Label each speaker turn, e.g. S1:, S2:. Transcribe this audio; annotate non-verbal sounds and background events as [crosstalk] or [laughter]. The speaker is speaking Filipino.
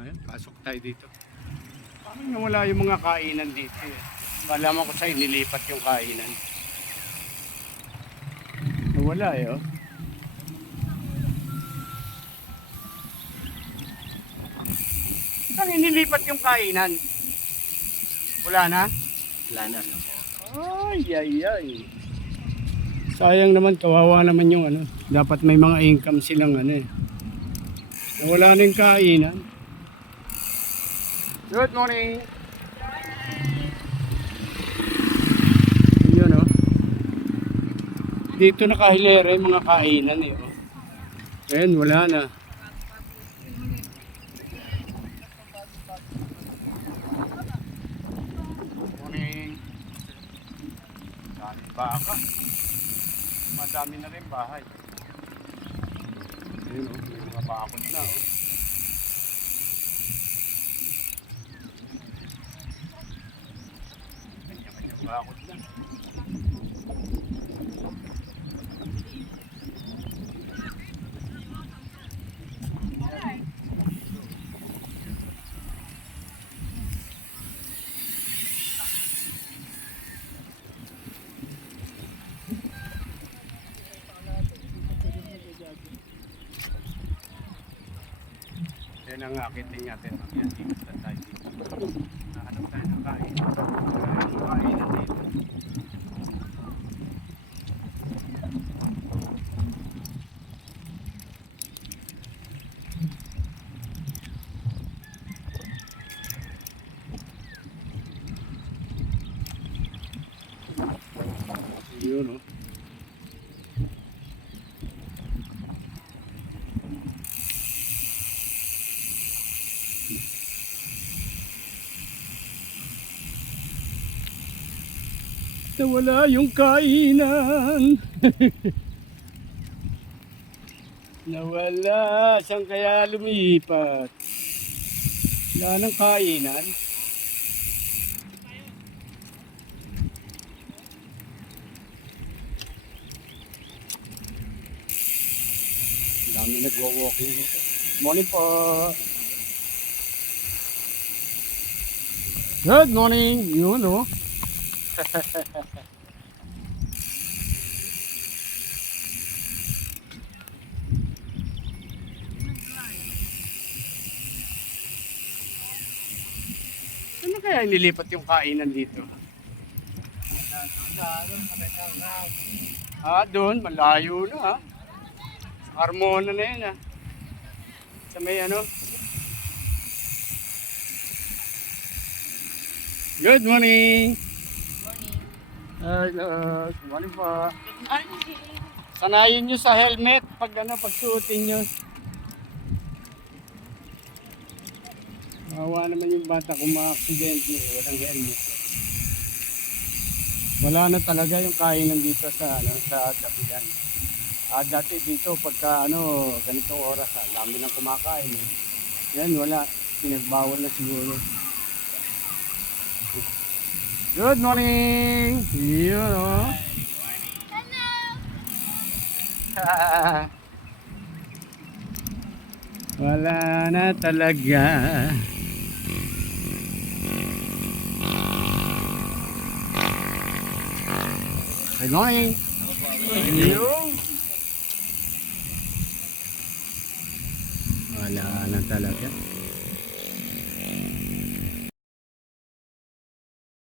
S1: Ayan, pasok tayo dito. Parang nawala yung mga kainan dito eh. Malaman ko sa'yo, nilipat yung kainan. Nawala eh, oh. Saan inilipat yung kainan? Wala na?
S2: Wala na.
S1: Ay, ay, ay. Sayang naman, kawawa naman yung ano. Dapat may mga income silang ano eh. Wala na yung kainan. Good morning. Yun oh. Dito nakahilera yung mga kainan eh. Oh. Ayan, wala na. Morning. Daming baka. Madami na rin bahay. Ayun oh, may mga bakod na oh. Bakod na. Yan ang akitin natin. Yan, dito na tayo dito. Nahanap tayo ng kain. Yung kain na dito. Yun oh. Nawala yung kainan. [laughs] Nawala. Saan kaya lumipat? Wala nang kainan. Dami nagwo-walking dito. Morning po. Good morning. Yun oh. Ano kaya nilipat yung kainan dito? Ah, doon, malayo na ha. Carmona na yun ha. Sa may ano. Good morning! Hello, good morning po. Sanayin nyo sa helmet pag ano, pagsuotin nyo. Mawa naman yung bata kung ma-aksidente, walang helmet. Wala na talaga yung kainan dito sa ano sa Dapigan. Ah, dati dito pagka ano ganitong oras, ah, dami nang kumakain eh. Yan wala, pinagbawal na siguro. Good morning! Yun oh. [laughs] Wala na talaga. Good morning. Yun. Wala na talaga.